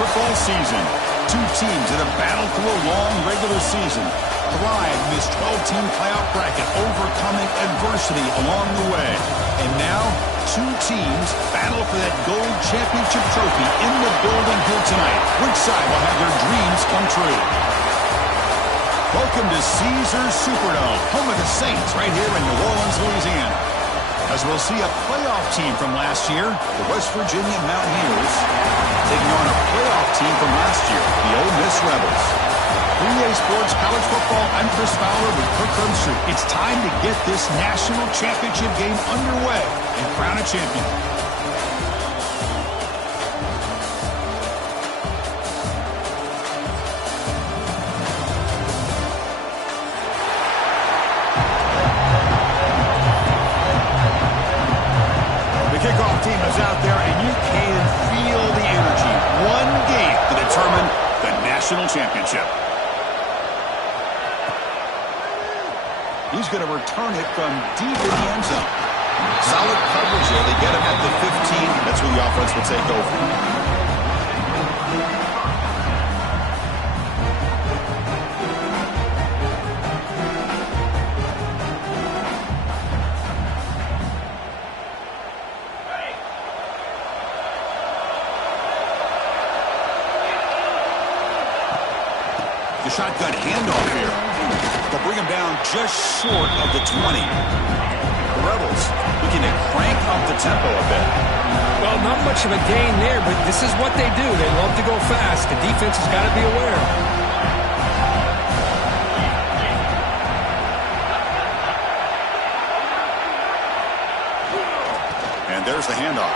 football season. Two teams that have battled through a long regular season, thrived in this 12-team playoff bracket, overcoming adversity along the way. And now, two teams battle for that gold championship trophy in the building here tonight. Which side will have their dreams come true? Welcome to Caesars Superdome, home of the Saints, right here in New Orleans, Louisiana. As we'll see a playoff team from last year, the West Virginia Mountaineers, taking on a playoff team from last year, the Ole Miss Rebels. 3A Sports College Football, I'm Chris Fowler with Kirkland Street. It's time to get this national championship game underway and crown a champion. Kickoff team is out there, and you can feel the energy. One game to determine the national championship. He's going to return it from deep in the end zone. Solid coverage there. They get him at the 15. That's where the offense will take over. The shotgun handoff here. They'll bring him down just short of the 20. The Rebels looking to crank up the tempo a bit. Well, not much of a gain there, but this is what they do. They love to go fast. The defense has got to be aware. And there's the handoff.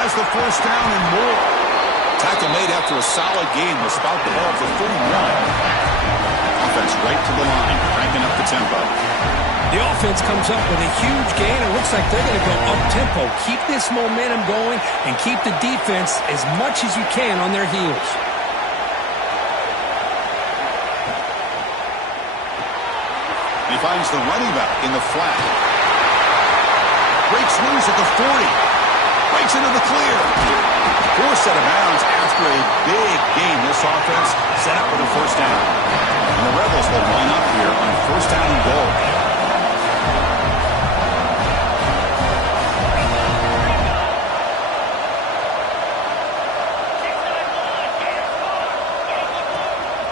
Has the first down and more. Tackle made after a solid game. Will spot the ball for 41. Offense right to the line, cranking up the tempo. The offense comes up with a huge gain. It looks like they're going to go up-tempo. Keep this momentum going and keep the defense as much as you can on their heels. He finds the running back in the flat. Breaks loose at the 40. Breaks into the clear. Forced out of bounds after a big game. This offense set up for the first down. And the Rebels will line up here on first down and goal.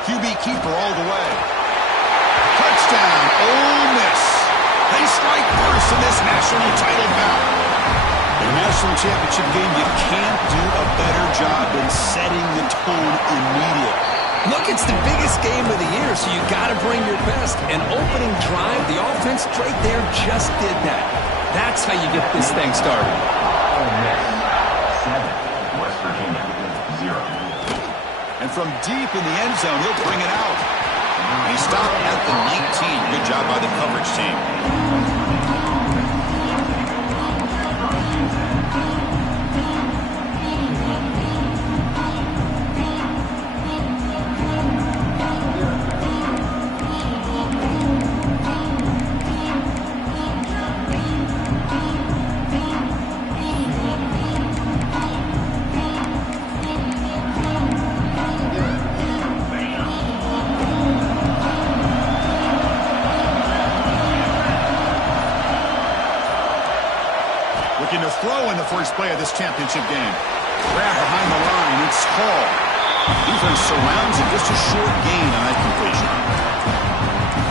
QB keeper all the way. Touchdown, Ole Miss. They strike first in this national title bout. In a national championship game, you can't do a better job than setting the tone immediately. Look, it's the biggest game of the year, so you got to bring your best. An opening drive, the offense right there just did that. That's how you get this thing started. Ole Miss 7, West Virginia 0. And from deep in the end zone, he'll bring it out. He stopped at the 19. Good job by the coverage team. Looking to throw in the first play of this championship game. Grab behind the line. It's called. Defense surrounds him. Just a short gain on that completion.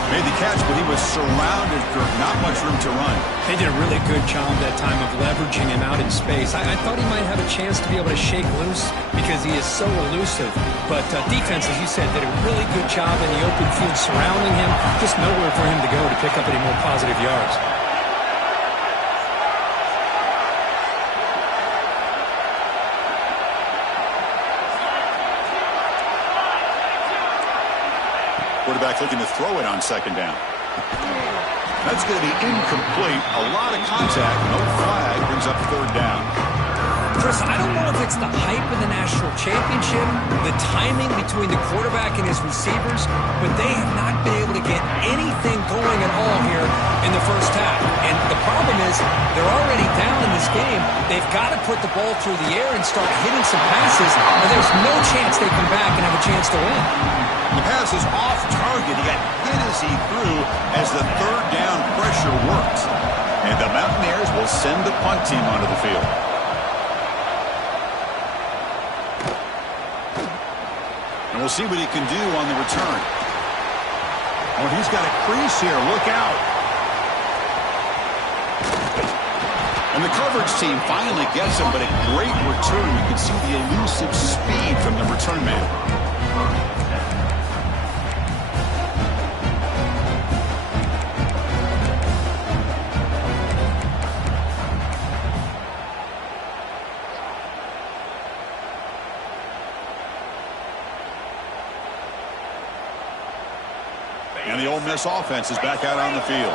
Made the catch, but he was surrounded for not much room to run. They did a really good job that time of leveraging him out in space. I thought he might have a chance to be able to shake loose because he is so elusive. But defense, as you said, did a really good job in the open field surrounding him. Just nowhere for him to go to pick up any more positive yards. Quarterback looking to throw it on second down. That's going to be incomplete. A lot of contact. No flag. Brings up third down. Chris, I don't know if it's the hype of the national championship, the timing between the quarterback and his receivers, but they have not been able to get anything going at all here in the first half. And the problem is they're already down in this game. They've got to put the ball through the air and start hitting some passes, or there's no chance they come back and have a chance to win. The pass is off target. He got hit as he threw as the third down pressure worked. And the Mountaineers will send the punt team onto the field. And we'll see what he can do on the return. Oh, he's got a crease here. Look out. And the coverage team finally gets him, but a great return. You can see the elusive speed from the return man. And the Ole Miss offense is back out on the field.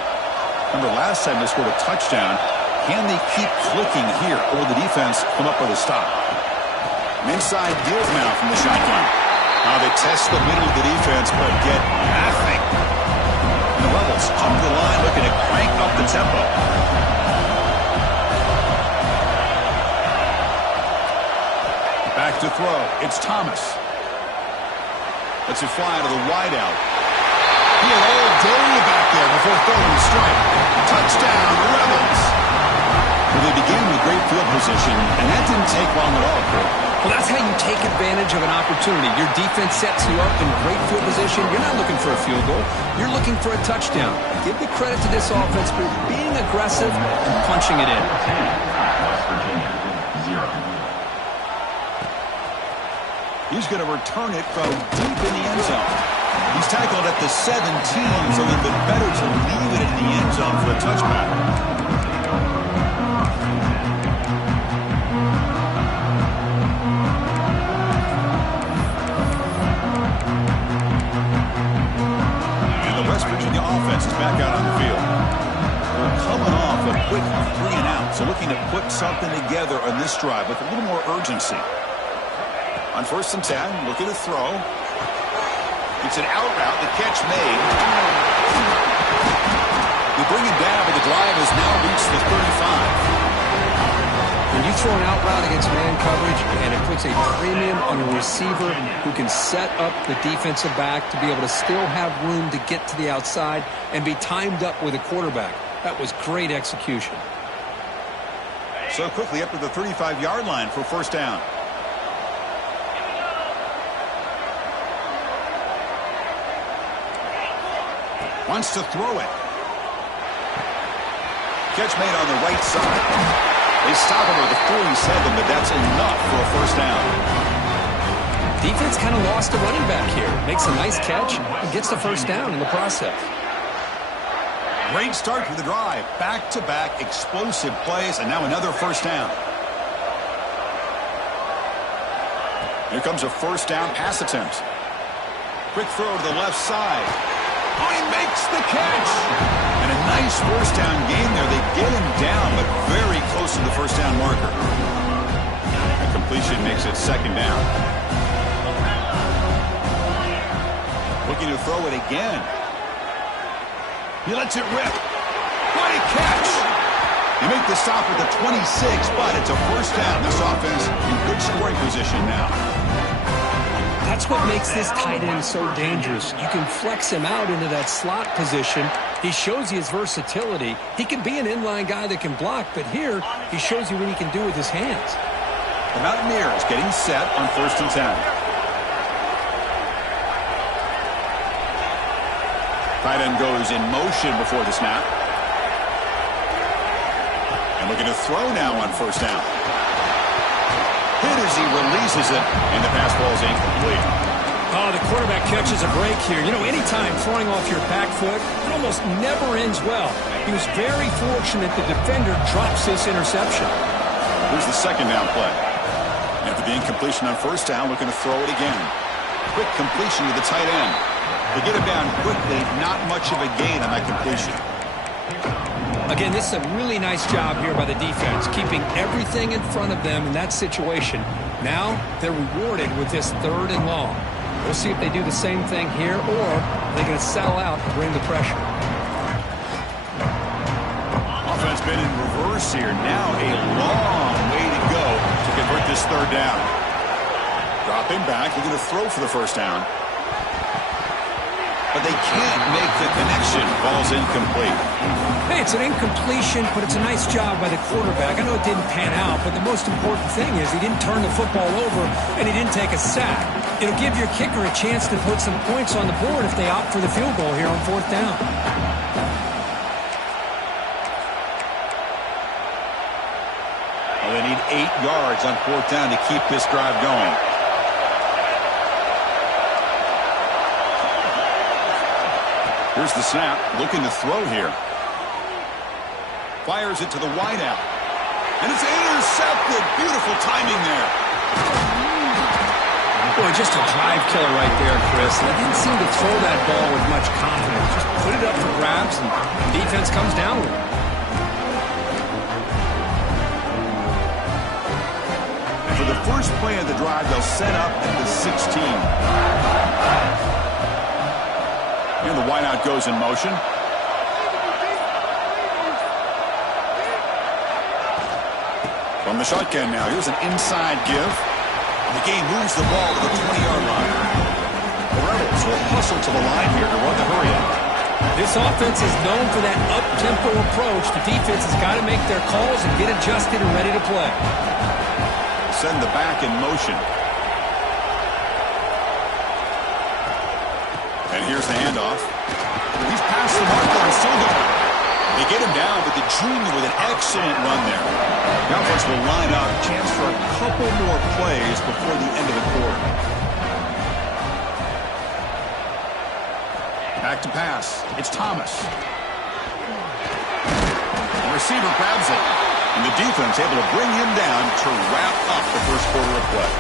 Remember, last time they scored a touchdown. Can they keep clicking here, or will the defense come up with a stop? An inside deal now from the shotgun. Now they test the middle of the defense, but get nothing. And the Rebels up the line, looking to crank up the tempo. Back to throw. It's Thomas. Lets it fly to the wideout. He had all day back there before throwing the strike. Touchdown, Rebels. Well, they began with great field position, and that didn't take long at all, Kurt. Well, that's how you take advantage of an opportunity. Your defense sets you up in great field position. You're not looking for a field goal. You're looking for a touchdown. Give the credit to this offense for being aggressive and punching it in. West Virginia, 0. He's going to return it from deep in the end zone. He's tackled at the 17, so they've been better to leave it in the end zone for a touchback. And the West Virginia offense is back out on the field. They're coming off a quick 3-and-out, so looking to put something together on this drive with a little more urgency. On 1st and 10, looking to throw. It's an out route, the catch made. They bring it down, but the drive has now reached the 35. When you throw an out route against man coverage, and it puts a premium on a receiver who can set up the defensive back to be able to still have room to get to the outside and be timed up with a quarterback. That was great execution. So quickly up to the 35-yard line for 1st down. Wants to throw it. Catch made on the right side. They stop him at the 47, but that's enough for a 1st down. Defense kind of lost a running back here. Makes a nice catch and gets the 1st down in the process. Great start to the drive. Back-to-back explosive plays, and now another 1st down. Here comes a 1st down pass attempt. Quick throw to the left side. Oh, he makes the catch. And a nice 1st down gain there. They get him down, but very close to the 1st down marker. A completion makes it 2nd down. Looking to throw it again. He lets it rip. What a catch. You make the stop at the 26, but it's a 1st down. This offense in good scoring position now. That's what makes this tight end so dangerous. You can flex him out into that slot position. He shows you his versatility. He can be an inline guy that can block, but here he shows you what he can do with his hands. The Mountaineers getting set on 1st and 10. Tight end goes in motion before the snap. And looking to throw now on 1st down. Hit as he releases it, and the pass ball is incomplete. Oh, the quarterback catches a break here. You know, anytime throwing off your back foot, it almost never ends well. He was very fortunate the defender drops this interception. Here's the 2nd down play. After the incompletion on 1st down, looking to throw it again. Quick completion to the tight end. They get him down quickly, not much of a gain on that completion. Again, this is a really nice job here by the defense, keeping everything in front of them in that situation. Now they're rewarded with this 3rd and long. We'll see if they do the same thing here, or they're going to settle out and bring the pressure. Offense been in reverse here. Now a long way to go to convert this 3rd down. Dropping back, looking to throw for the 1st down. But they can't make the connection. Ball's incomplete. Hey, it's an incompletion, but it's a nice job by the quarterback. I know it didn't pan out, but the most important thing is he didn't turn the football over and he didn't take a sack. It'll give your kicker a chance to put some points on the board if they opt for the field goal here on 4th down. Well, they need 8 yards on 4th down to keep this drive going. Here's the snap, looking to throw here. Fires it to the wideout. And it's intercepted. Beautiful timing there. Boy, just a drive killer right there, Chris. And they didn't seem to throw that ball with much confidence. Just put it up for grabs, and the defense comes down with it. And for the first play of the drive, they'll set up at the 16. And the wideout goes in motion. From the shotgun now, here's an inside give. The game moves the ball to the 20-yard line. The Rebels will hustle to the line here to run the hurry up. This offense is known for that up-tempo approach. The defense has got to make their calls and get adjusted and ready to play. Send the back in motion. And here's the handoff. He's past the marker and still going. They get him down, but the junior with an excellent run there. The offense will line up. Chance for a couple more plays before the end of the quarter. Back to pass. It's Thomas. The receiver grabs it. And the defense able to bring him down to wrap up the first quarter of play.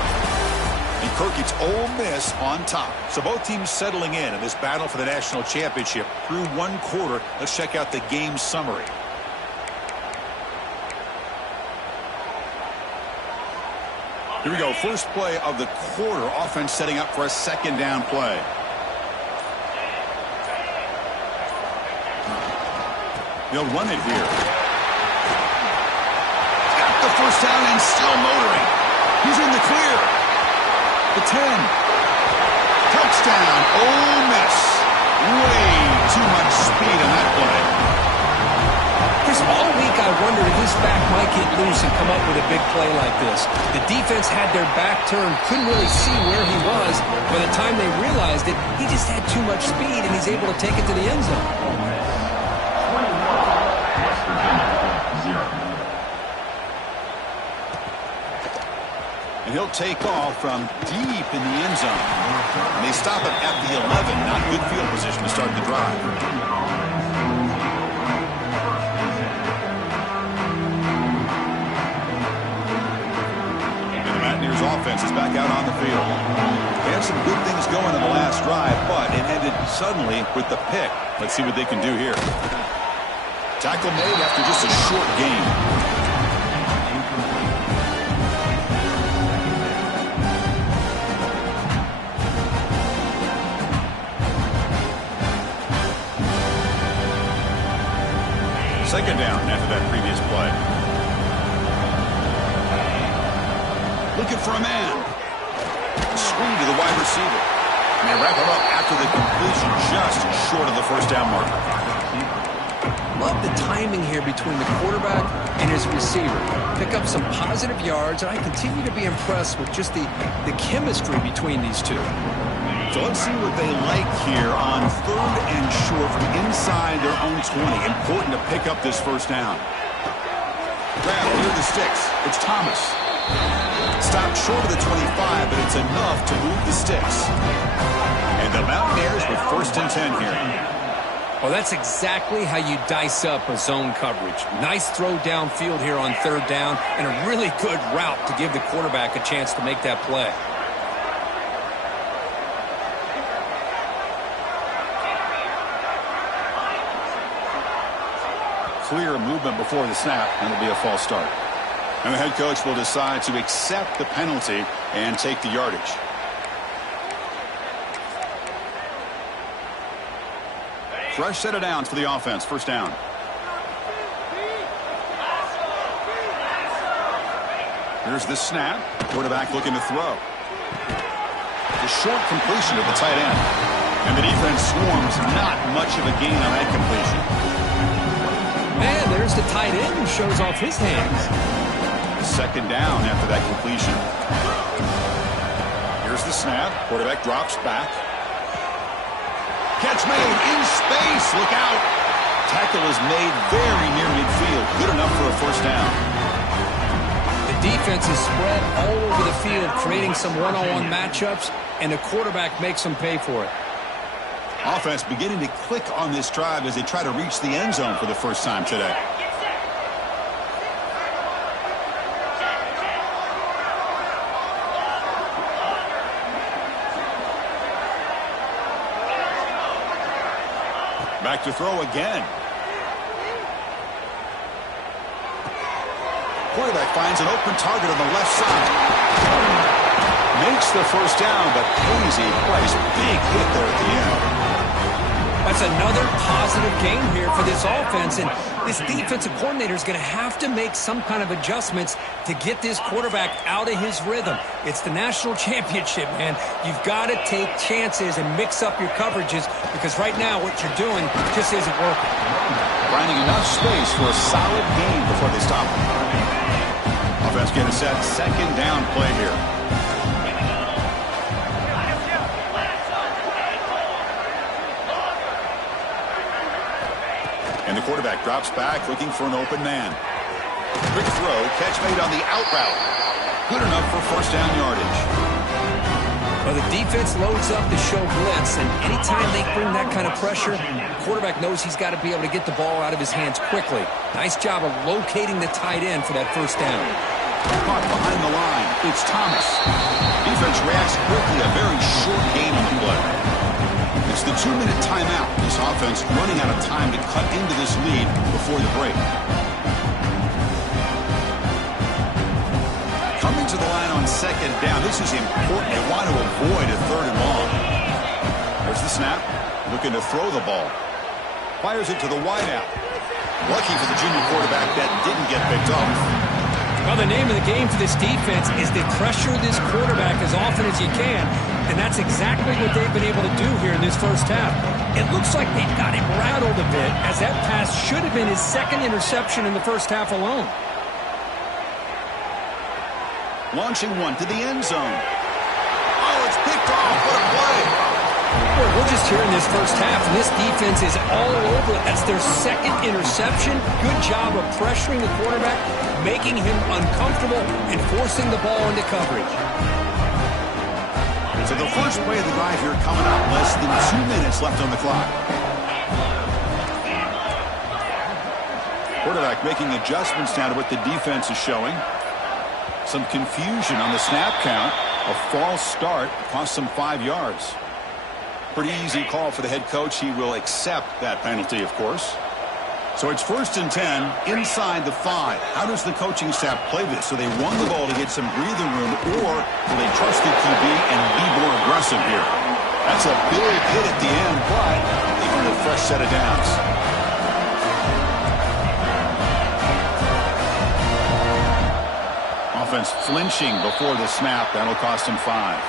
And Kirk gets Ole Miss on top. So both teams settling in this battle for the national championship through 1 quarter. Let's check out the game summary. Here we go. First play of the quarter. Offense setting up for a 2nd down play. They'll run it here. Got the 1st down and still motoring. He's in the clear. The 10. Touchdown, Ole Miss. Way too much speed on that play. Chris, all week I wondered if this back might get loose and come up with a big play like this. The defense had their back turned, couldn't really see where he was. By the time they realized it, he just had too much speed, and he's able to take it to the end zone. And he'll take off from deep in the end zone. And they stop it at the 11. Not good field position to start the drive. And the Mountaineers offense is back out on the field. They had some good things going in the last drive, but it ended suddenly with the pick. Let's see what they can do here. Tackle made after just a short game. Second down after that previous play. Looking for a man. Swing to the wide receiver. And they wrap him up after the completion, just short of the 1st down marker. Love the timing here between the quarterback and his receiver. Pick up some positive yards, and I continue to be impressed with just the chemistry between these two. So let's see what they like here on 3rd and short from inside their own 20. Important to pick up this 1st down. Grab near the sticks. It's Thomas. Stopped short of the 25, but it's enough to move the sticks. And the Mountaineers with 1st and 10 here. Well, that's exactly how you dice up a zone coverage. Nice throw downfield here on 3rd down, and a really good route to give the quarterback a chance to make that play. clear movement before the snap, and it'll be a false start. And the head coach will decide to accept the penalty and take the yardage. Fresh set of downs for the offense. First down. Here's the snap. Quarterback looking to throw. The short completion of the tight end. And the defense swarms. Not much of a gain on that completion. Man, there's the tight end who shows off his hands. Second down after that completion. Here's the snap. Quarterback drops back. Catch made in space. Look out. Tackle is made very near midfield. Good enough for a first down. The defense is spread all over the field, creating some one-on-one matchups, and the quarterback makes them pay for it. Offense beginning to click on this drive as they try to reach the end zone for the first time today. Back to throw again. Quarterback finds an open target on the left side. Makes the first down, but pays a price. Big hit there at the end. That's another positive game here for this offense, and this defensive coordinator is going to have to make some kind of adjustments to get this quarterback out of his rhythm. It's the national championship, man. You've got to take chances and mix up your coverages because right now what you're doing just isn't working. Finding enough space for a solid gain before they stop him. Offense getting set. Second down play here. And the quarterback drops back, looking for an open man. Quick throw, catch made on the out route. Good enough for first down yardage. Well, the defense loads up to show blitz, and anytime they bring that kind of pressure, the quarterback knows he's got to be able to get the ball out of his hands quickly. Nice job of locating the tight end for that first down. Caught behind the line. It's Thomas. Defense reacts quickly, a very short gain on the play. It's the 2-minute timeout. This offense running out of time to cut into this lead before the break. Coming to the line on second down. This is important. They want to avoid a third and long. There's the snap. Looking to throw the ball. Fires it to the wideout. Lucky for the junior quarterback that didn't get picked off. Well, the name of the game for this defense is to pressure this quarterback as often as you can, and that's exactly what they've been able to do here in this first half. It looks like they've got him rattled a bit, as that pass should have been his second interception in the first half alone. Launching one to the end zone. Oh, it's picked off. What a play. Well, we're just here in this first half, and this defense is all over it. That's their second interception. Good job of pressuring the quarterback, making him uncomfortable, and forcing the ball into coverage. So the first play of the drive here coming up. Less than 2 minutes left on the clock. Quarterback making adjustments now to what the defense is showing. Some confusion on the snap count. A false start cost them 5 yards. Pretty easy call for the head coach. He will accept that penalty, of course. So it's 1st and 10 inside the 5. How does the coaching staff play this? So they won the ball to get some breathing room, or do they trust the QB and be more aggressive here? That's a big hit at the end, but they get a fresh set of downs. Offense flinching before the snap. That'll cost him 5.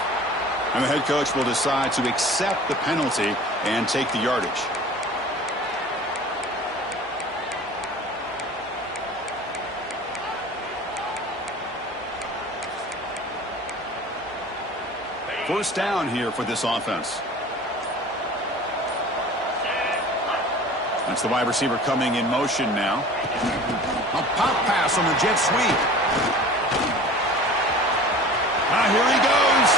And the head coach will decide to accept the penalty and take the yardage. First down here for this offense. That's the wide receiver coming in motion now. A pop pass on the jet sweep. Here he goes.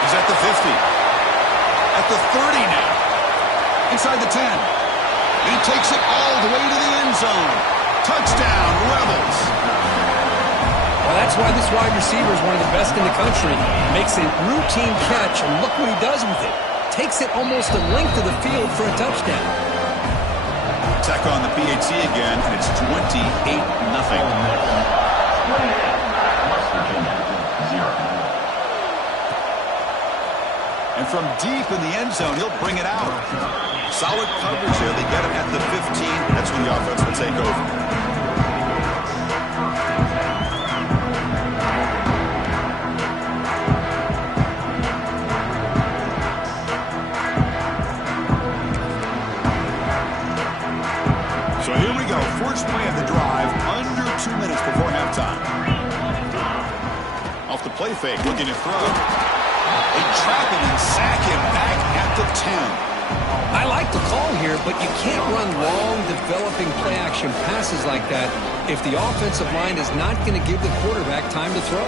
He's at the 50. At the 30 now. Inside the 10. He takes it all the way to the end zone. Touchdown, Rebels. Well, that's why this wide receiver is one of the best in the country. Makes a routine catch, and look what he does with it. Takes it almost the length of the field for a touchdown. Check on the PAT again, and it's 28-0. West Virginia, 0. And from deep in the end zone, he'll bring it out. Solid coverage there. They get him at the 15. That's when the offense will take over. So here we go. First play of the drive, under 2 minutes before halftime. Off the play fake, looking to throw. They trap him and sack him back at the 10. I like the call here, but you can't run long, developing play-action passes like that if the offensive line is not going to give the quarterback time to throw.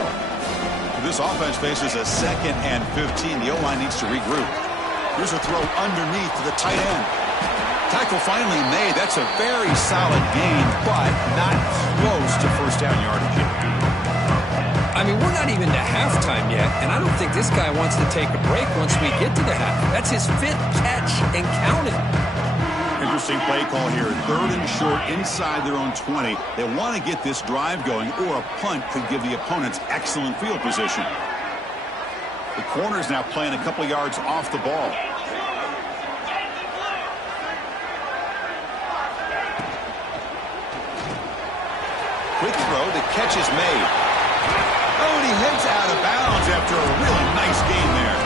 This offense faces a 2nd and 15. The O-line needs to regroup. Here's a throw underneath to the tight end. Tackle finally made. That's a very solid gain, but not close to first down yardage yet. I mean, we're not even to halftime yet, and I don't think this guy wants to take a break once we get to the half. That's his 5th catch and counting. Interesting play call here. 3rd and short inside their own 20. They want to get this drive going, or a punt could give the opponents excellent field position. The corner's now playing a couple yards off the ball. Quick throw. The catch is made. Oh, and he heads out of bounds after a really nice gain there.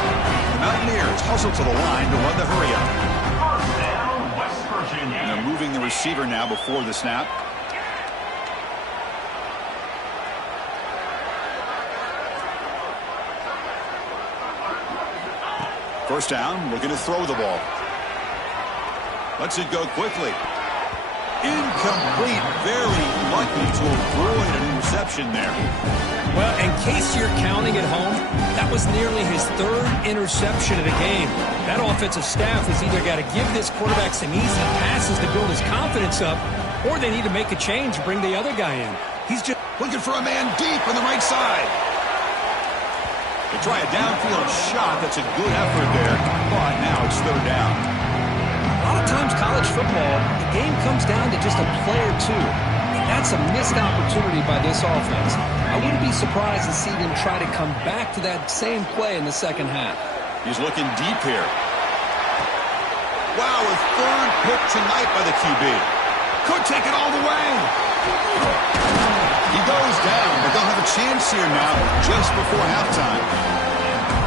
The Mountaineers hustle to the line to run the hurry up. First down, West Virginia. And they're moving the receiver now before the snap. First down, looking to throw the ball. Lets it go quickly. Incomplete. Very lucky to avoid an interception there. Well, in case you're counting at home, that was nearly his 3rd interception of the game. That offensive staff has either got to give this quarterback some easy passes to build his confidence up, or they need to make a change and bring the other guy in. He's just looking for a man deep on the right side. They try a downfield shot. That's a good effort there, but now it's 3rd down. A lot of times college football, the game comes down to just a play or two. And that's a missed opportunity by this offense. I wouldn't be surprised to see them try to come back to that same play in the second half. He's looking deep here. Wow, a 3rd pick tonight by the QB. Could take it all the way. He goes down, but they'll have a chance here now just before halftime.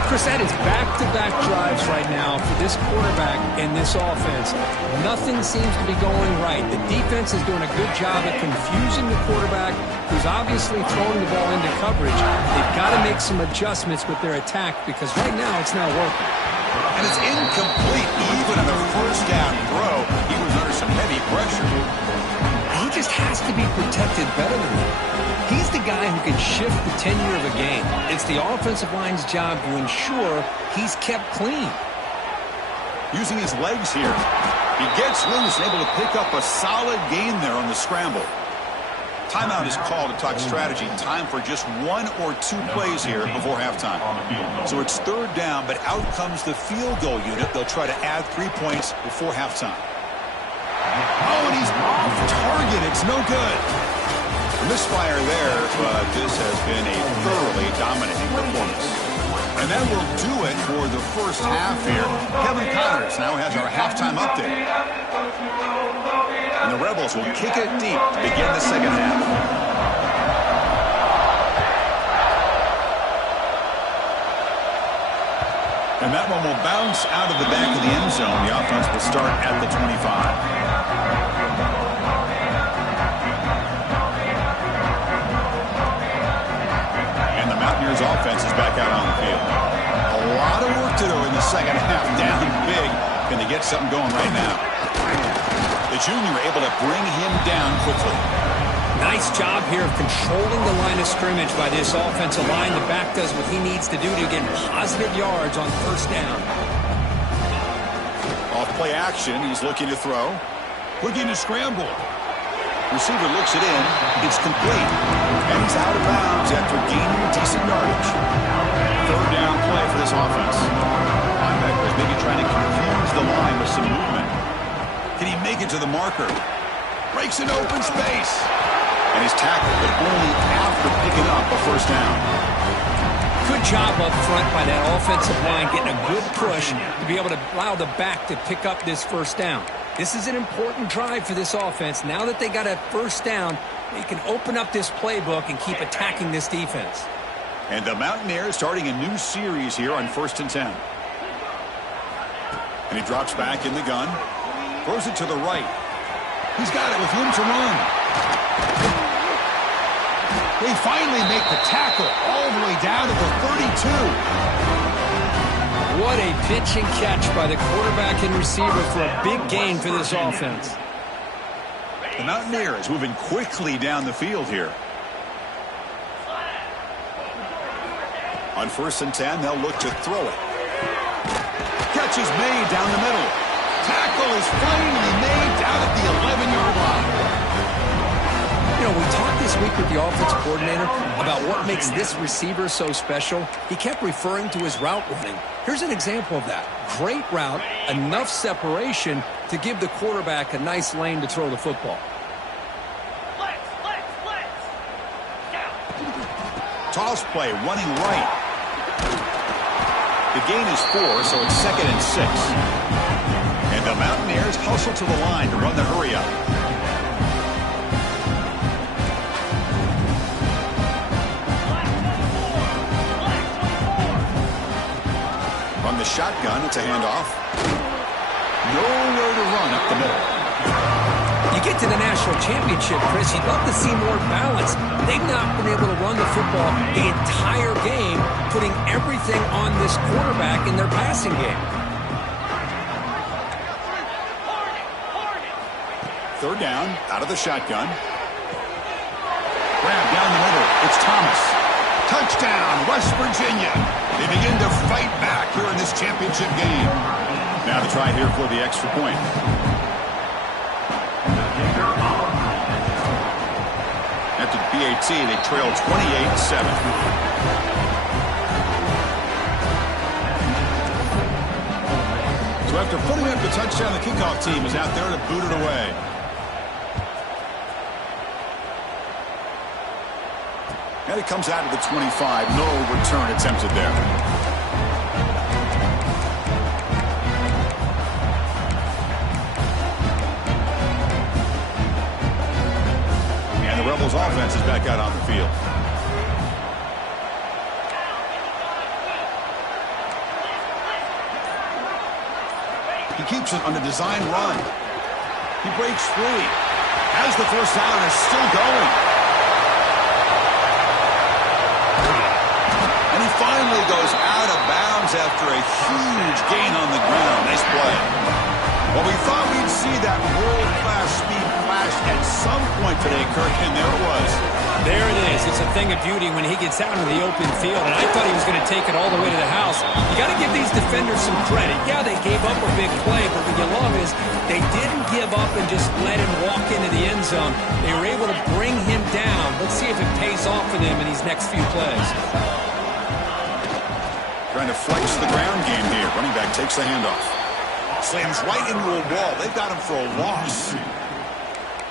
Chris, that is back-to-back drives right now for this quarterback and this offense. Nothing seems to be going right. The defense is doing a good job at confusing the quarterback, who's obviously throwing the ball into coverage. They've got to make some adjustments with their attack because right now it's not working. And it's incomplete. Even on the first down throw, he was under some heavy pressure. He just has to be protected better than that. He's the guy who can shift the tenure of a game. It's the offensive line's job to ensure he's kept clean. Using his legs here. He gets loose, able to pick up a solid gain there on the scramble. Timeout is called to talk strategy. Time for just 1 or 2 plays here before halftime. So it's 3rd down, but out comes the field goal unit. They'll try to add 3 points before halftime. Oh, and he's off target. It's no good. Misfire there, but this has been a thoroughly dominating performance. And that will do it for the first half here. Kevin Connors now has our halftime update. And the Rebels will kick it deep to begin the second half. And that one will bounce out of the back of the end zone. The offense will start at the 25. Mountaineers offense is back out on the field. A lot of work to do in the second half. Down big. Can they get something going right now? The junior able to bring him down quickly. Nice job here of controlling the line of scrimmage by this offensive line. The back does what he needs to do to get positive yards on first down. Off play action. He's looking to throw. Looking to scramble. Receiver looks it in. It's complete. And he's out of bounds after gaining decent yardage. 3rd down play for this offense. Linebackers maybe trying to confuse the line with some movement. Can he make take it to the marker. Breaks an open space. And he's tackled, but only after picking up a first down. Good job up front by that offensive line, getting a good push to be able to allow the back to pick up this first down. This is an important drive for this offense. Now that they got a first down, they can open up this playbook and keep attacking this defense. And the Mountaineers starting a new series here on 1st and 10. And he drops back in the gun. Throws it to the right. He's got it with room to run. They finally make the tackle all the way down to the 32. What a pitch and catch by the quarterback and receiver for a big gain for this offense. The Mountaineers moving quickly down the field here. On 1st and 10, they'll look to throw it. Catch is made down the middle. Tackle is finally made down at the 11-yard line. You know, we talked this week with the offensive coordinator about what makes this receiver so special. He kept referring to his route running. Here's an example of that. Great route, enough separation to give the quarterback a nice lane to throw the football. Toss play, running right. The gain is 4, so it's 2nd and 6. And the Mountaineers hustle to the line to run the hurry up. From the shotgun, it's a handoff. Nowhere to run up the middle. You get to the national championship, Chris, you'd love to see more balance. They've not been able to run the football the entire game, putting everything on this quarterback in their passing game. 3rd down, out of the shotgun. Grab down the middle. It's Thomas. Touchdown, West Virginia. They begin to fight back here in this championship game. Now to try here for the extra point. After the PAT, they trail 28-7. So after putting up the touchdown, the kickoff team is out there to boot it away. And it comes out of the 25. No return attempted there. And the Rebels offense is back out on the field. He keeps it on the design run. He breaks free. Has the first down and is still going. And he finally goes out of bounds after a huge gain on the ground. Nice play. Well, we thought we'd see that world-class speed flash at some point today, Kirk, and there it was. There it is. It's a thing of beauty when he gets out in the open field, and I thought he was going to take it all the way to the house. You got to give these defenders some credit. Yeah, they gave up a big play, but what you love is they didn't give up and just let him walk into the end zone. They were able to bring him down. Let's see if it pays off for them in these next few plays. Trying to flex the ground game here. Running back takes the handoff. Slams right into a wall. They've got him for a loss.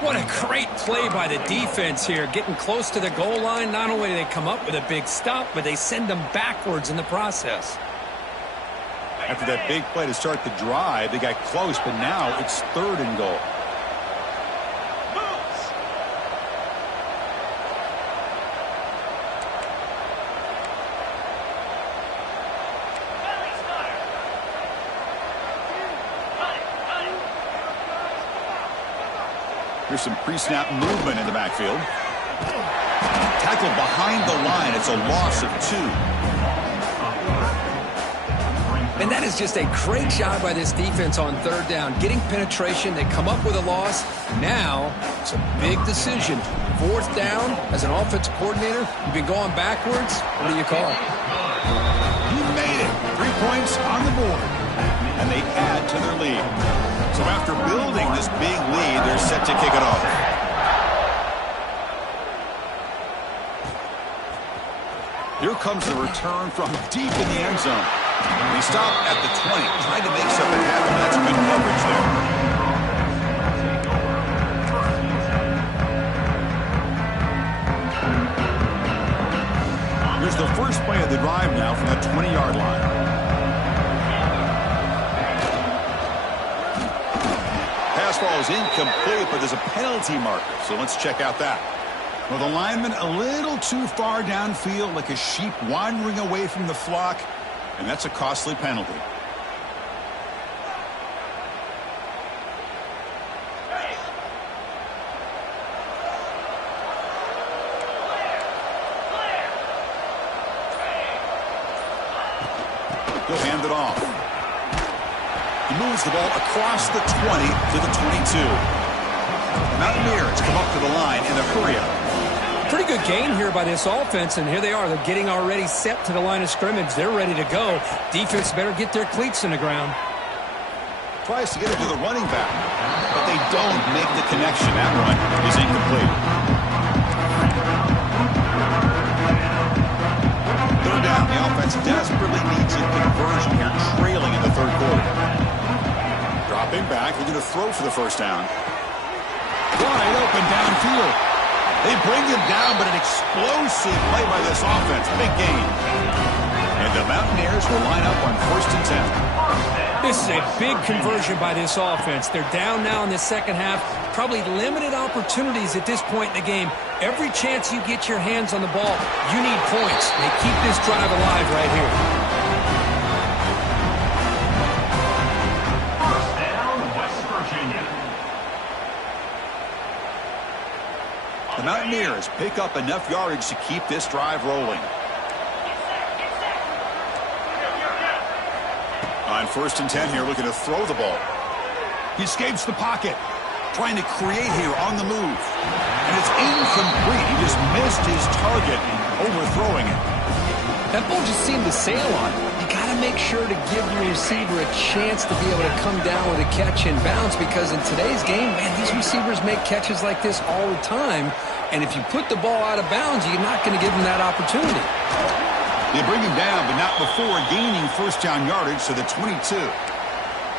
What a great play by the defense here. Getting close to the goal line, not only do they come up with a big stop, but they send them backwards in the process. After that big play to start the drive, they got close, but now it's 3rd and goal. Here's some pre-snap movement in the backfield. Tackled behind the line. It's a loss of 2. And that is just a great job by this defense on 3rd down. Getting penetration, they come up with a loss. Now, it's a big decision. 4th down, as an offensive coordinator, you've been going backwards. What do you call? You made it. 3 points on the board. And they add to their lead. So after building this big lead, they're set to kick it off. Here comes the return from deep in the end zone. They stop at the 20, trying to make something happen. That's good coverage there. the first play of the drive now from the 20-yard line. Pass ball is incomplete, but there's a penalty marker, so let's check out that. Well, the lineman a little too far downfield, like a sheep wandering away from the flock, and that's a costly penalty. He'll hand it off. He moves the ball across the 20 to the 22. Mountaineers come up to the line in a hurry-up. Pretty good gain here by this offense, and here they are. They're getting already set to the line of scrimmage. They're ready to go. Defense better get their cleats in the ground. Tries to get it to the running back, but they don't make the connection. That run is incomplete. Third down. The offense desperately needs a conversion here, trailing in the third quarter. Dropping back, looking to throw for the first down. Wide open downfield. They bring him down, but an explosive play by this offense. Big gain. And the Mountaineers will line up on 1st and 10. This is a big conversion by this offense. They're down now in the second half. Probably limited opportunities at this point in the game. Every chance you get your hands on the ball, you need points. They keep this drive alive right here. First down, West Virginia. The Mountaineers pick up enough yardage to keep this drive rolling. On 1st and 10 here, looking to throw the ball. He escapes the pocket, trying to create here on the move. And it's incomplete. He just missed his target, overthrowing it. That ball just seemed to sail on. You got to make sure to give your receiver a chance to be able to come down with a catch and bounce, because in today's game, man, these receivers make catches like this all the time. And if you put the ball out of bounds, you're not going to give them that opportunity. They bring him down, but not before gaining first down yardage to the 22.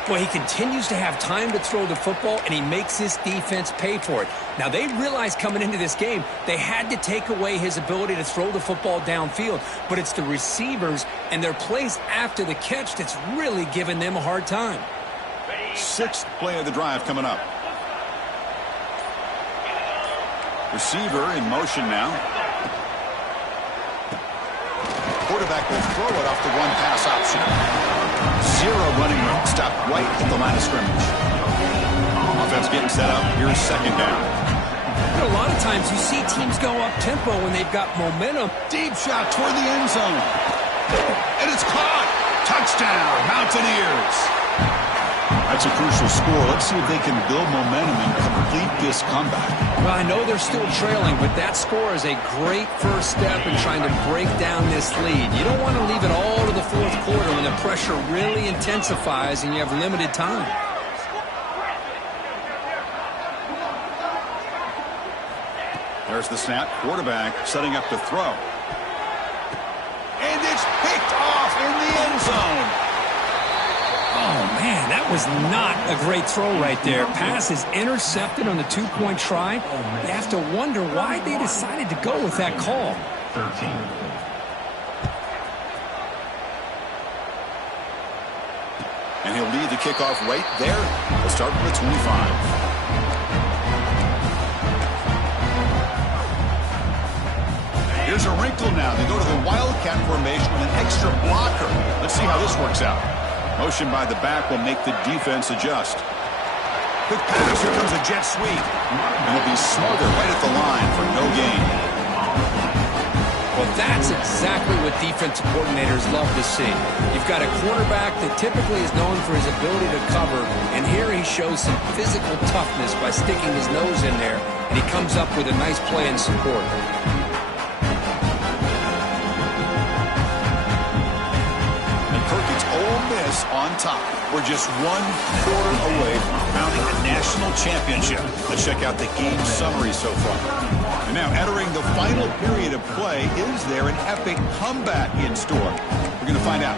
Well, he continues to have time to throw the football, and he makes this defense pay for it. Now, they realized coming into this game they had to take away his ability to throw the football downfield, but it's the receivers and their plays after the catch that's really giving them a hard time. 6th play of the drive coming up. Receiver in motion now. Quarterback will throw it off the one pass option. Zero running room. Stopped right at the line of scrimmage. Offense getting set up. Here's 2nd down. A lot of times you see teams go up tempo when they've got momentum. Deep shot toward the end zone. And it's caught. Touchdown, Mountaineers. That's a crucial score. Let's see if they can build momentum and complete this comeback. Well, I know they're still trailing, but that score is a great first step in trying to break down this lead. You don't want to leave it all to the fourth quarter when the pressure really intensifies and you have limited time. There's the snap. Quarterback setting up to throw. And it's picked off in the end zone. Oh, man, that was not a great throw right there. Pass is intercepted on the two-point try. You have to wonder why they decided to go with that call. 13. And he'll lead the kickoff right there. He'll start from the 25. Here's a wrinkle now. They go to the Wildcat formation with an extra blocker. Let's see how this works out. Motion by the back will make the defense adjust. Quick pass. Here comes a jet sweep. And it'll be smothered right at the line for no gain. Well, that's exactly what defensive coordinators love to see. You've got a quarterback that typically is known for his ability to cover, and here he shows some physical toughness by sticking his nose in there, and he comes up with a nice play in support. Ole Miss on top. We're just 1 quarter away from crowning a national championship. Let's check out the game summary so far. And now entering the final period of play, is there an epic comeback in store? We're going to find out.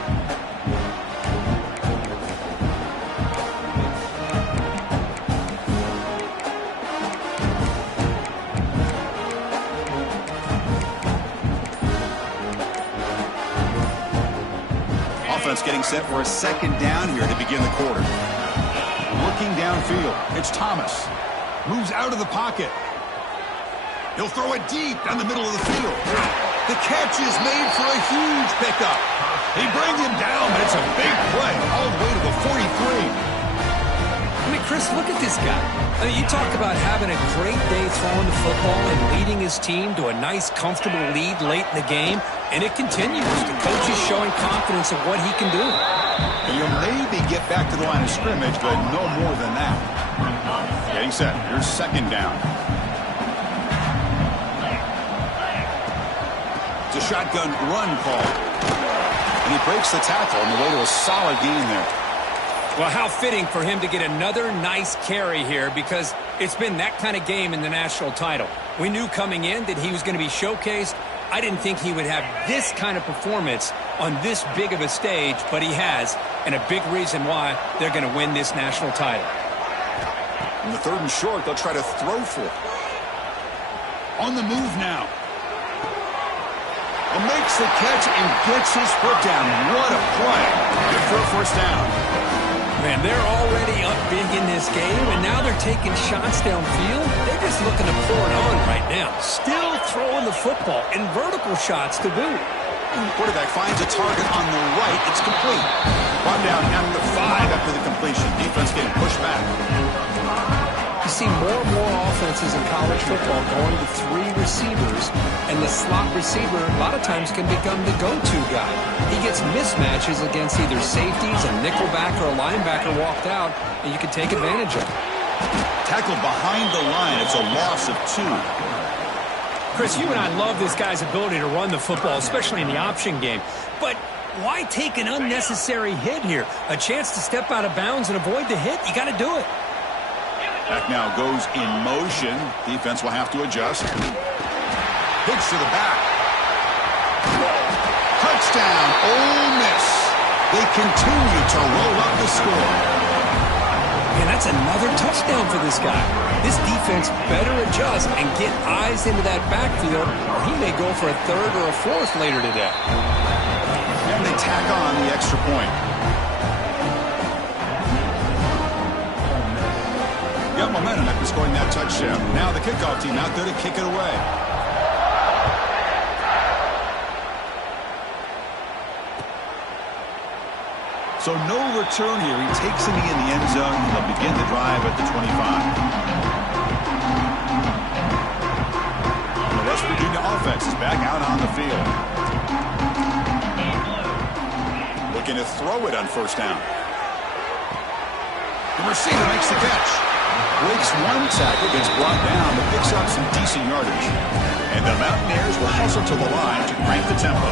Getting set for a second down here to begin the quarter. Looking downfield, it's Thomas. Moves out of the pocket. He'll throw it deep down the middle of the field. The catch is made for a huge pickup. He brings him down, but it's a big play all the way to the 43. I mean, Chris, look at this guy. I mean, you talk about having a great day throwing the football and leading his team to a nice, comfortable lead late in the game, and it continues. The coach is showing confidence of what he can do. And you'll maybe get back to the line of scrimmage, but no more than that. Getting set. Here's second down. It's a shotgun run call. And he breaks the tackle on the way to a solid gain there. Well, how fitting for him to get another nice carry here, because it's been that kind of game in the national title. We knew coming in that he was going to be showcased. I didn't think he would have this kind of performance on this big of a stage, but he has, and a big reason why they're going to win this national title. In the third and short, they'll try to throw for it. On the move now. And makes the catch and gets his foot down. What a play. Good for a first down. Man, they're already up big in this game, and now they're taking shots downfield. They're just looking to pour it on right now. Still throwing the football, and vertical shots to boot. Quarterback finds a target on the right. It's complete. Brought down at the 5 after the completion. Defense getting pushed back. You see more and more offenses in college football going to 3 receivers, and the slot receiver a lot of times can become the go-to guy. He gets mismatches against either safeties, a nickelback, or a linebacker walked out, and you can take advantage of it. Tackled behind the line. It's a loss of 2. Chris, you and I love this guy's ability to run the football, especially in the option game. But why take an unnecessary hit here? A chance to step out of bounds and avoid the hit? You got to do it. Back now goes in motion. Defense will have to adjust. Pitch to the back. Touchdown, Ole Miss. They continue to roll up the score. And that's another touchdown for this guy. This defense better adjust and get eyes into that backfield, or he may go for a 3rd or a 4th later today. And they tack on the extra point. Got momentum after scoring that touchdown. Now the kickoff team out there to kick it away. So no return here. He takes it in the end zone. He'll begin the drive at the 25. The West Virginia offense is back out on the field. Looking to throw it on first down. The receiver makes the catch. Breaks one tackle, gets brought down, but picks up some decent yardage. And the Mountaineers will hustle to the line to crank the tempo.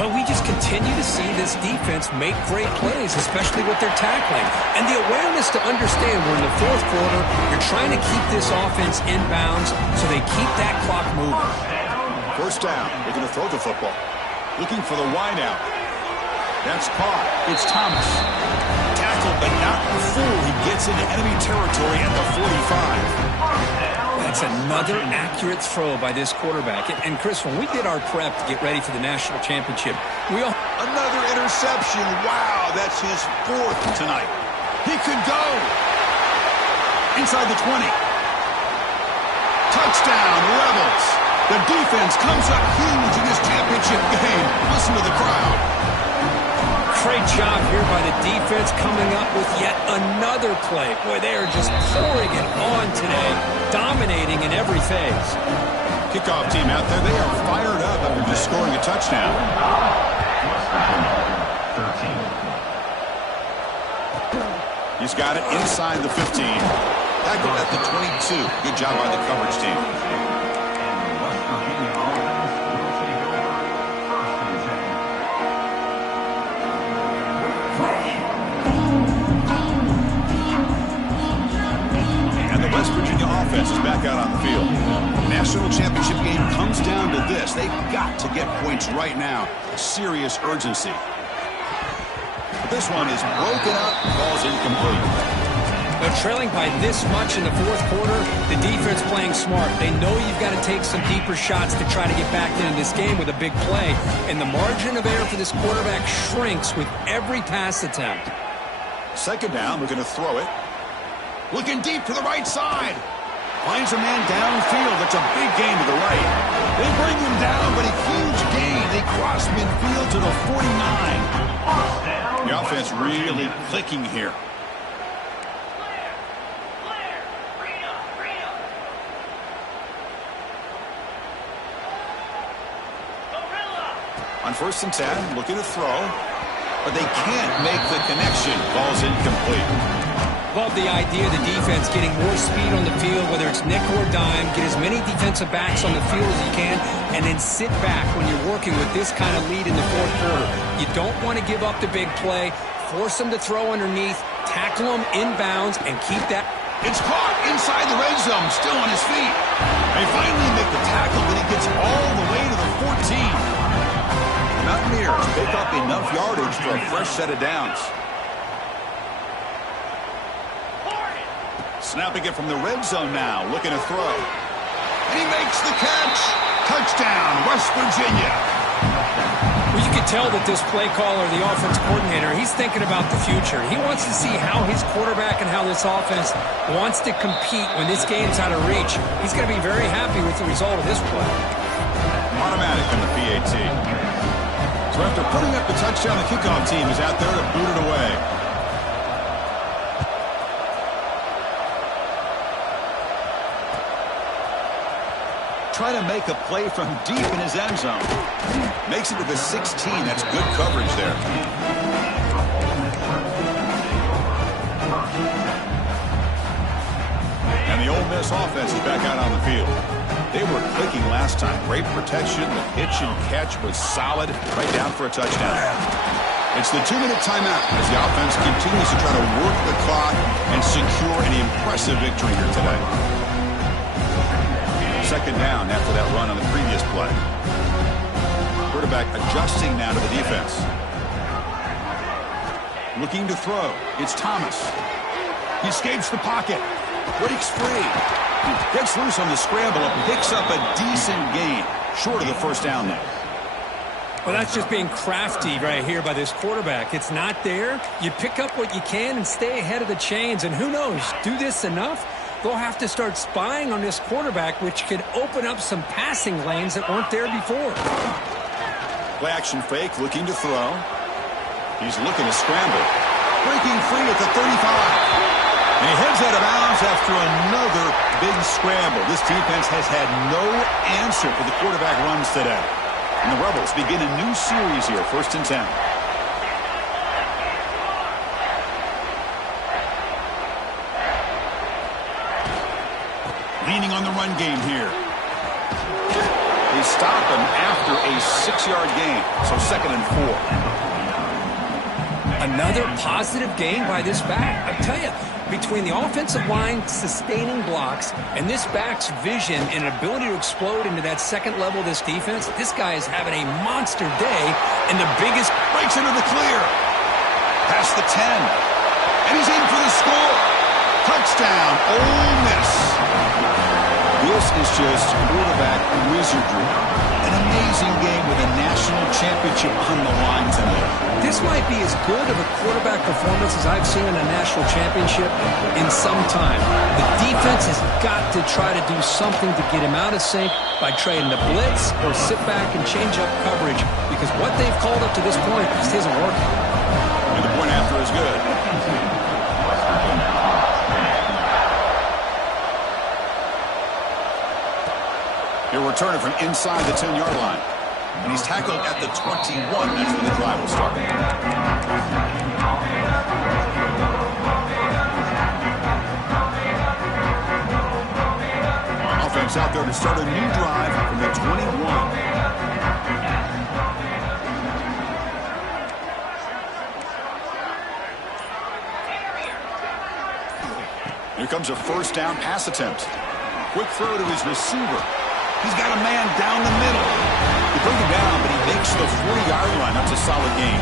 Well, we just continue to see this defense make great plays, especially with their tackling. And the awareness to understand we're in the 4th quarter, you're trying to keep this offense in bounds so they keep that clock moving. First down, they're going to throw the football. Looking for the wideout. That's caught. It's Thomas. Tackled, but not before he gets into enemy territory at the 45. That's another accurate throw by this quarterback. And Chris, when we did our prep to get ready for the national championship, Another interception. Wow, that's his 4th tonight. He could go. Inside the 20. Touchdown, Rebels. The defense comes up huge in this championship game. Listen to the crowd. Great job here by the defense coming up with yet another play. Boy, they are just pouring it on today, dominating in every phase. Kickoff team out there, they are fired up after just scoring a touchdown. He's got it inside the 15. Tackled at the 22. Good job by the coverage team. West Virginia offense is back out on the field. National championship game comes down to this. They've got to get points right now. Serious urgency. This one is broken up, falls incomplete. They're trailing by this much in the fourth quarter. The defense playing smart. They know you've got to take some deeper shots to try to get back into this game with a big play. And the margin of error for this quarterback shrinks with every pass attempt. Second down, we're going to throw it. Looking deep to the right side. Finds a man downfield. That's a big gain to the right. They bring him down, but a huge gain. They cross midfield to the 49. The offense really clicking here. On 1st and 10, looking to throw, but they can't make the connection. Ball's incomplete. Love the idea of the defense getting more speed on the field, whether it's nickel or dime, get as many defensive backs on the field as you can, and then sit back when you're working with this kind of lead in the fourth quarter. You don't want to give up the big play, force them to throw underneath, tackle them inbounds, and keep that. It's caught inside the red zone, still on his feet. They finally make the tackle, but he gets all the way to the 14. Mountaineers pick up enough yardage for a fresh set of downs. Snapping it from the red zone now, looking to throw. And he makes the catch. Touchdown, West Virginia. Well, you can tell that this play caller, the offense coordinator, he's thinking about the future. He wants to see how his quarterback and how this offense wants to compete when this game's out of reach. He's going to be very happy with the result of this play. Automatic on the PAT. So after putting up the touchdown, the kickoff team is out there to boot it away. Try to make a play from deep in his end zone. Makes it to the 16. That's good coverage there. And the Ole Miss offense is back out on the field. They were clicking last time. Great protection. The pitch and catch was solid. Right down for a touchdown. It's the 2-minute timeout as the offense continues to try to work the clock and secure an impressive victory here today. Second down after that run on the previous play. Quarterback adjusting now to the defense. Looking to throw. It's Thomas. He escapes the pocket. Breaks free. Gets loose on the scramble and picks up a decent gain. Short of the first down there. Well, that's just being crafty right here by this quarterback. It's not there. You pick up what you can and stay ahead of the chains. And who knows, do this enough, they'll have to start spying on this quarterback, which could open up some passing lanes that weren't there before. Play action fake, looking to throw. He's looking to scramble. Breaking free at the 35. And he heads out of bounds after another big scramble. This defense has had no answer for the quarterback runs today. And the Rebels begin a new series here, 1st and 10. Leaning on the run game here. They stop him after a 6-yard gain. So 2nd and 4. Another positive gain by this back. I tell you, between the offensive line sustaining blocks and this back's vision and ability to explode into that second level of this defense, this guy is having a monster day, and the biggest breaks into the clear. Past the 10. And he's in for the score. Touchdown, Ole Miss. This is just quarterback wizardry. An amazing game with a national championship on the line tonight. This might be as good of a quarterback performance as I've seen in a national championship in some time. The defense has got to try to do something to get him out of sync by trading the blitz or sit back and change up coverage, because what they've called up to this point just isn't working. And the point after is good. He'll return it from inside the 10-yard line. And he's tackled at the 21. That's when the drive will start. Offense out there to start a new drive from the 21. Here comes a first down pass attempt. Quick throw to his receiver. He's got a man down the middle. They bring him down, but he makes the 40-yard line. That's a solid gain.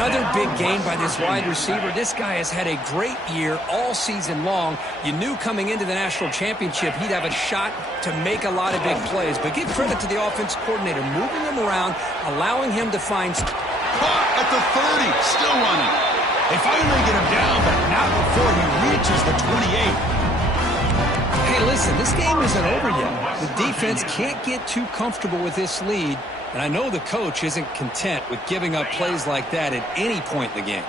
Another big gain by this wide receiver. This guy has had a great year all season long. You knew coming into the national championship he'd have a shot to make a lot of big plays. But give credit to the offense coordinator, moving him around, allowing him to find... Caught at the 30, still running. They finally get him down, but not before he reaches the 28. Hey, listen, this game isn't over yet. The defense can't get too comfortable with this lead. And I know the coach isn't content with giving up plays like that at any point in the game.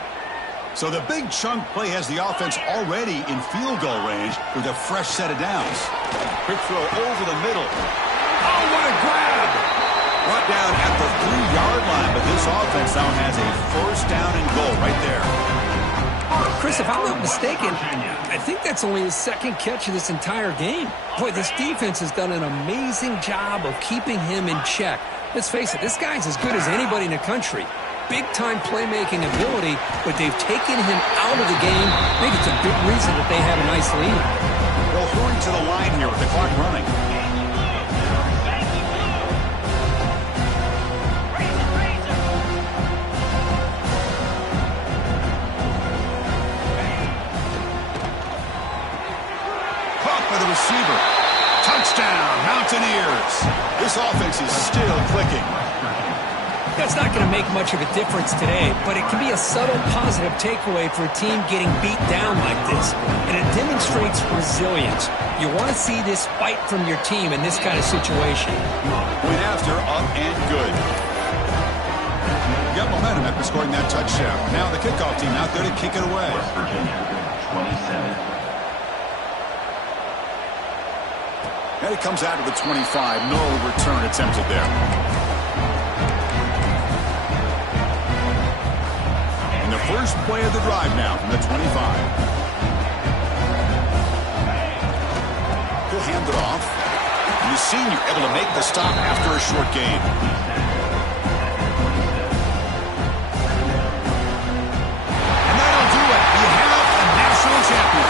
So the big chunk play has the offense already in field goal range with a fresh set of downs. Quick throw over the middle. Oh, what a grab! Brought down at the 3-yard line, but this offense now has a first down and goal right there. Chris, if I'm not mistaken, I think that's only his second catch of this entire game. Boy, this defense has done an amazing job of keeping him in check. Let's face it, this guy's as good as anybody in the country. Big-time playmaking ability, but they've taken him out of the game. I think it's a big reason that they have a nice lead. They'll hurry to the line here with the clock running. Caught by the receiver. Touchdown, Mountaineers. This offense is still clicking. That's not going to make much of a difference today, but it can be a subtle positive takeaway for a team getting beat down like this. And it demonstrates resilience. You want to see this fight from your team in this kind of situation. Went after, up and good. Got momentum after scoring that touchdown. Now the kickoff team out there to kick it away. West Virginia, 27. And it comes out to the 25. No return attempted there. And the first play of the drive now from the 25. He'll hand it off. And the senior able to make the stop after a short gain. And that'll do it. You have a national champion.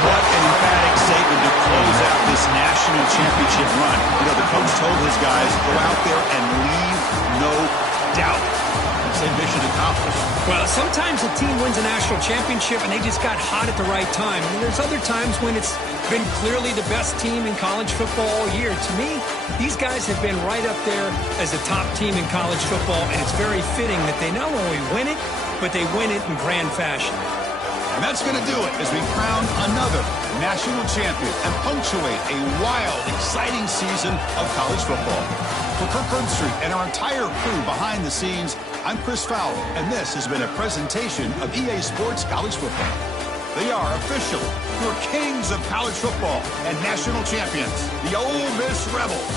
What an emphatic statement to close out this national championship run. You know, the coach told his guys, go out there and leave no doubt. Say mission accomplished. Well, sometimes a team wins a national championship and they just got hot at the right time. And there's other times when it's been clearly the best team in college football all year. To me, these guys have been right up there as the top team in college football, and it's very fitting that they not only win it, but they win it in grand fashion. And that's going to do it as we crown another national champion and punctuate a wild, exciting season of college football. For Kirk Herbstreit and our entire crew behind the scenes, I'm Chris Fowler, and this has been a presentation of EA Sports College Football. They are official, your kings of college football and national champions, the Ole Miss Rebels.